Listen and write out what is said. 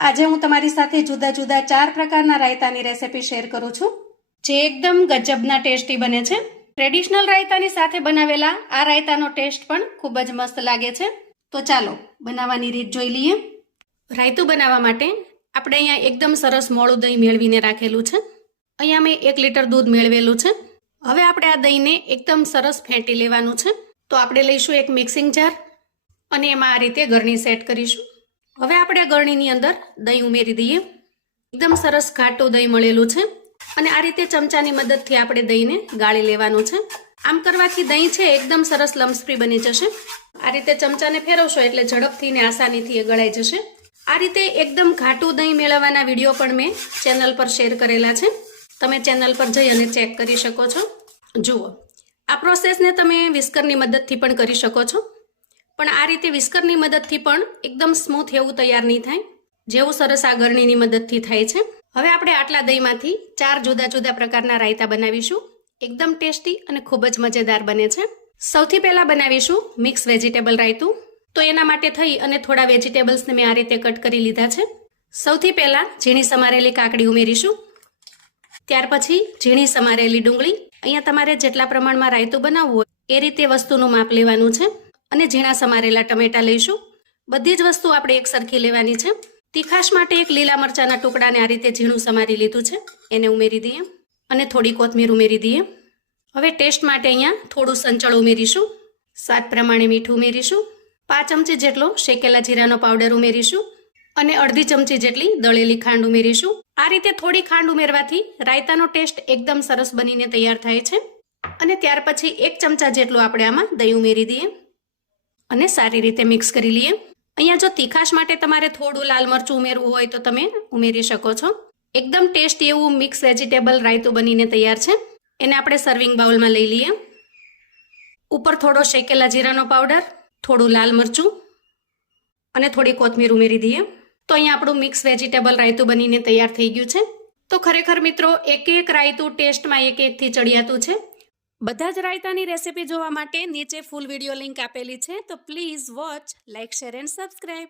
આજે હું તમારી સાથે જુદા જુદા 4 પ્રકારના રાયતાની રેસિપી શેર કરું છું, જે એકદમ ગજબના ટેસ્ટી બને છે. ટ્રેડિશનલ રાયતાની સાથે બનાવેલા આ રાયતાનો ટેસ્ટ પણ ખૂબ જ મસ્ત લાગે છે. તો ચાલો બનાવવાની રીત જોઈ લઈએ. રાયતું બનાવવા માટે આપણે અહીંયા એકદમ સરસ મોળું દહીં મેળવીને રાખેલું છે. અહીંયા મેં 1 લીટર દૂધ મેળવેલું છે. હવે આપણે આ દહીંને એકદમ સરસ ફેંટી લેવાનું છે. તો આપણે લઈશું એક મિક્સિંગ જાર અને એમાં આ રીતે ગળણી સેટ કરીશું. હવે આપણે આ ગળણીની અંદર દહીં ઉમેરી દઈએ. એકદમ સરસ ઘાટું દહીં મળેલું છે અને આ રીતે ચમચાની મદદથી આપણે દહીંને ગાળી લેવાનું છે. આમ કરવાથી દહીં છે એકદમ સરસ લમ્સ ફ્રી બની જશે. આ રીતે ચમચાને ફેરવશો એટલે ઝડપથી ને આસાનીથી એ ગળાઈ જશે. આ રીતે એકદમ ઘાટું દહીં મેળવવાના વિડીયો પણ મેં ચેનલ પર શેર કરેલા છે. તમે ચેનલ પર જઈ અને ચેક કરી શકો છો. જુઓ, આ પ્રોસેસને તમે વિસ્કરની મદદથી પણ કરી શકો છો, પણ આ રીતે વિસ્કરની મદદથી પણ એકદમ સ્મૂથ એવું તૈયાર નહીં થાય જેવું સરસ આ ગળણીની મદદથી થાય છે. હવે આપણે આટલા દહીંમાંથી 4 જુદા જુદા પ્રકારના રાયતા બનાવીશું. એકદમ ટેસ્ટી અને ખૂબ જ મજેદાર બને છે. સૌથી પહેલા બનાવીશું મિક્સ વેજીટેબલ રાયતું. તો એના માટે થઈ અને થોડા વેજીટેબલ્સને મેં આ રીતે કટ કરી લીધા છે. સૌથી પહેલા ઝીણી સમારેલી કાકડી ઉમેરીશું. ત્યાર પછી ઝીણી સમારેલી ડુંગળી. અહીંયા તમારે જેટલા પ્રમાણમાં રાયતું બનાવવું હોય એ રીતે વસ્તુનું માપ લેવાનું છે. અને ઝીણા સમારેલા ટમેટા લઈશું. બધી જ વસ્તુ આપણે એક સરખી લેવાની છે. તીખાશ માટે એક લીલા મરચાના ટુકડાને આ રીતે ઝીણું સમારી લીધું છે, એને ઉમેરી દઈએ અને થોડી કોથમીર ઉમેરી દઈએ. હવે ટેસ્ટ માટે અહીંયા થોડું સંચળ ઉમેરીશું. સ્વાદ પ્રમાણે મીઠું ઉમેરીશું. 5 ચમચી જેટલો શેકેલા જીરાનો પાવડર ઉમેરીશું અને અડધી ચમચી જેટલી દળેલી ખાંડ ઉમેરીશું. આ રીતે થોડી ખાંડ ઉમેરવાથી રાયતાનો ટેસ્ટ એકદમ સરસ બનીને તૈયાર થાય છે. અને ત્યાર પછી 1 ચમચા જેટલું આપણે આમાં દહીં ઉમેરી દઈએ અને સારી રીતે મિક્સ કરી લઈએ. અહીંયા જો તીખાશ માટે તમારે થોડું લાલ મરચું ઉમેરવું હોય તો તમે ઉમેરી શકો છો. એકદમ ટેસ્ટી એવું મિક્સ વેજીટેબલ રાયતું બનીને તૈયાર છે. એને આપણે સર્વિંગ બાઉલમાં લઈ લઈએ. ઉપર થોડો શેકેલા જીરાનો પાવડર, થોડું લાલ મરચું અને થોડી કોથમીર ઉમેરી દઈએ. તો અહીંયા આપણું મિક્સ વેજીટેબલ રાયતું બનીને તૈયાર થઈ ગયું છે. તો ખરેખર મિત્રો એક રાયતું ટેસ્ટમાં એકથી ચડિયાતું છે. બધા જ રાયતાની રેસિપી જોવા માટે નીચે ફૂલ વિડીયો લિંક આપેલી છે. તો please watch, like, share and subscribe.